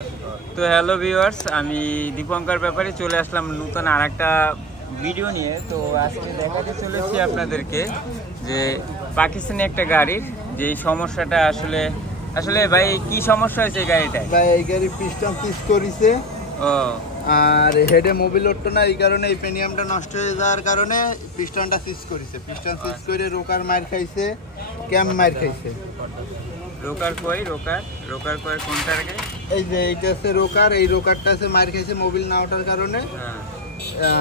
তো hello viewers, আমি দীপঙ্কর ব্যাপারে চলে আসলাম নতুন আরেকটা ভিডিও নিয়ে। তো আজকে দেখাতে চলেছি আপনাদেরকে যে পাকিস্তানি একটা গাড়ির যে সমস্যাটা আসলে আসলে ভাই কি সমস্যা হয়েছে এই গাড়িটায়? ভাই এই গাড়ি পিস্টন সিজ করেছে। ও আর হেডে মোবিল উঠতো না, এই কারণে এই পেনিয়ামটা নষ্ট হয়ে যাওয়ার কারণে পিস্টনটা সিজ করেছে। পিস্টন সিজ করে রোকার মার খাইছে, ক্যাম্প মার খাইছে। রোকার কই? রোকার কই কোনটা আগে? এই যে এইটা আছে রোকার, এই রোকারটা আছে মার খাইছে মোবিল না ওঠার কারণে।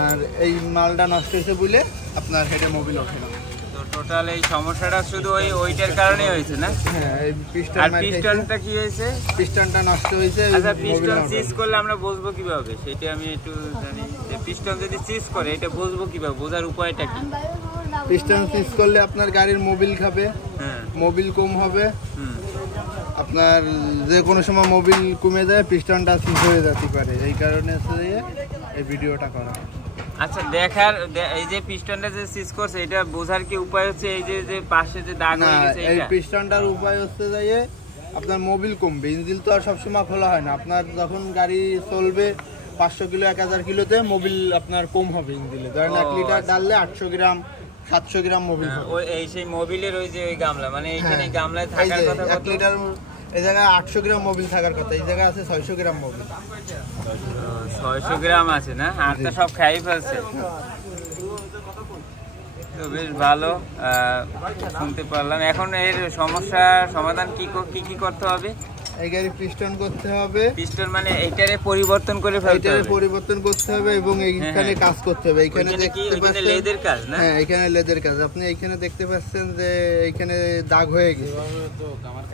আর এই মালটা নষ্ট হয়েছে বলে আপনার হেডে মোবিল ওঠে না। তো টোটাল এই সমস্যাটা শুধু ওইটার কারণেই হয়েছে না? হ্যাঁ, এই পিস্টন আর মার খাইছে। পিস্টনটা কি হয়েছে? পিস্টনটা নষ্ট হয়েছে। আচ্ছা, পিস্টন সিজ করলে আমরা বুঝবো কিভাবে সেটা আমি একটু জানি যে পিস্টন যদি সিজ করে এটা বুঝবো কিভাবে, বোঝার উপায়টা কি? পিস্টন সিজ করলে আপনার গাড়ির মোবিল খাবে, হ্যাঁ, মোবিল কম হবে। হুম, আপনার যে কোনো সময় মোবিল কমে যায়, পিস্টনটা সিজ হয়ে যেতে পারে। এই কারণে এই ভিডিওটা করা। আচ্ছা, এই যে পিস্টনটা যে সিজ করছে এটা বোঝার কি উপায় হচ্ছে এই যে পাশে যে দাগ হয়ে গেছে এই এটা? পিস্টনটার উপায় হচ্ছে যে আপনার মোবিল কমবে। ইঞ্জিন তো আর সবসময় খোলা হয় না। আপনার যখন গাড়ি চলবে 500 কিলো 1000 কিলোতে মোবিল আপনার কম হবে ইঞ্জিনে। ধরেন 1 লিটার ডাললে 800 গ্রাম 700 গ্রাম মোবিল হবে। ওই এই সেই মোবিলের ওই যে ওই গামলা মানে এইখানে হ্যাঁ, গামলায় থাকার কথা 1 লিটার এই জায়গায় 800 গ্রাম মোবিল থাকার কথা, এই জায়গায় আছে 600 গ্রাম মোবিল। 600 গ্রাম আছে না? আর তো সব খাই ফেলছে। তো বেশ ভালো শুনতে পারলাম। এখন এর সমস্যার সমাধান কি করতে হবে? এই গাড়ি পিস্টন করতে হবে। পিস্টন মানে এইটারে পরিবর্তন করে ফেলতে হবে। পরিবর্তন করতে হবে এবং এইখানে কাজ করতে হবে। এইখানে দেখতে পাচ্ছেন লেদের কাজ না? হ্যাঁ, এখানে লেদের কাজ। আপনি এইখানে দেখতে পাচ্ছেন যে এইখানে দাগ হয়ে গেছে।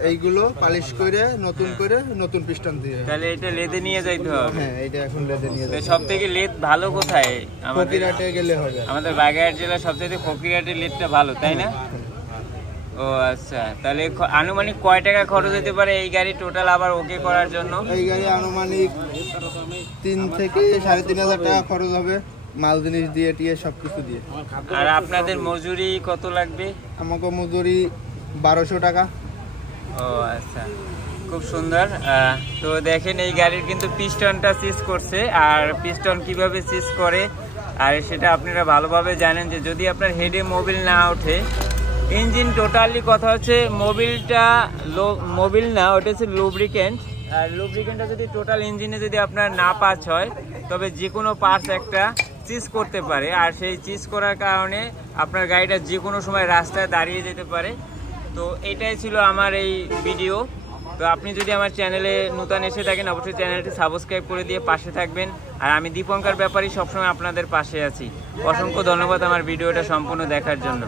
এইগুলো পালিশ করে নতুন করে নতুন পিস্টন দিয়ে। তাহলে এটা লেদে নিয়ে যাইতে হবে। হ্যাঁ, এটা এখন লেদে নিয়ে যাবে। সবথেকে লেদ ভালো কোথায়? ফকিরহাটে গেলে হবে। আমাদের বাগেরহাট জেলার সবচেয়ে ফকিরহাটের লেদটা ভালো, তাই না? ও আচ্ছা, তাহলে আনুমানিক কয় টাকা খরচ হতে পারে এই গাড়ি টোটাল আবার ওকে করার জন্য? এই গাড়ি আনুমানিক 3 থেকে 3.5 টাকা খরচ হবে, মাল জিনিস দিয়ে টিয়ে সবকিছু দিয়ে। আর আপনাদের মজুরি কত লাগবে? আমাকে মজুরি 1200 টাকা। ও আচ্ছা, খুব সুন্দর। তো দেখেন এই গাড়ির কিন্তু পিস্টনটা সিজ করছে। আর পিস্টন কিভাবে সিজ করে আর সেটা আপনারা ভালোভাবে জানেন যে যদি আপনার হেডে মোবিল না ওঠে, ইঞ্জিন টোটালি কথা হচ্ছে মোবিলটা মোবিল না, ওটা হচ্ছে লুব্রিকেন্ট। আর লুব্রিকেন্টটা যদি টোটাল ইঞ্জিনে যদি আপনার না পাস হয় তবে যে কোনো পার্টস একটা চিজ করতে পারে। আর সেই চিজ করার কারণে আপনার গাড়িটা যে কোনো সময় রাস্তায় দাঁড়িয়ে যেতে পারে। তো এটাই ছিল আমার এই ভিডিও। তো আপনি যদি আমার চ্যানেলে নতুন এসে থাকেন অবশ্যই চ্যানেলটি সাবস্ক্রাইব করে দিয়ে পাশে থাকবেন। আর আমি দীপঙ্কর ব্যাপারী সবসময় আপনাদের পাশে আছি। অসংখ্য ধন্যবাদ আমার ভিডিওটা সম্পূর্ণ দেখার জন্য।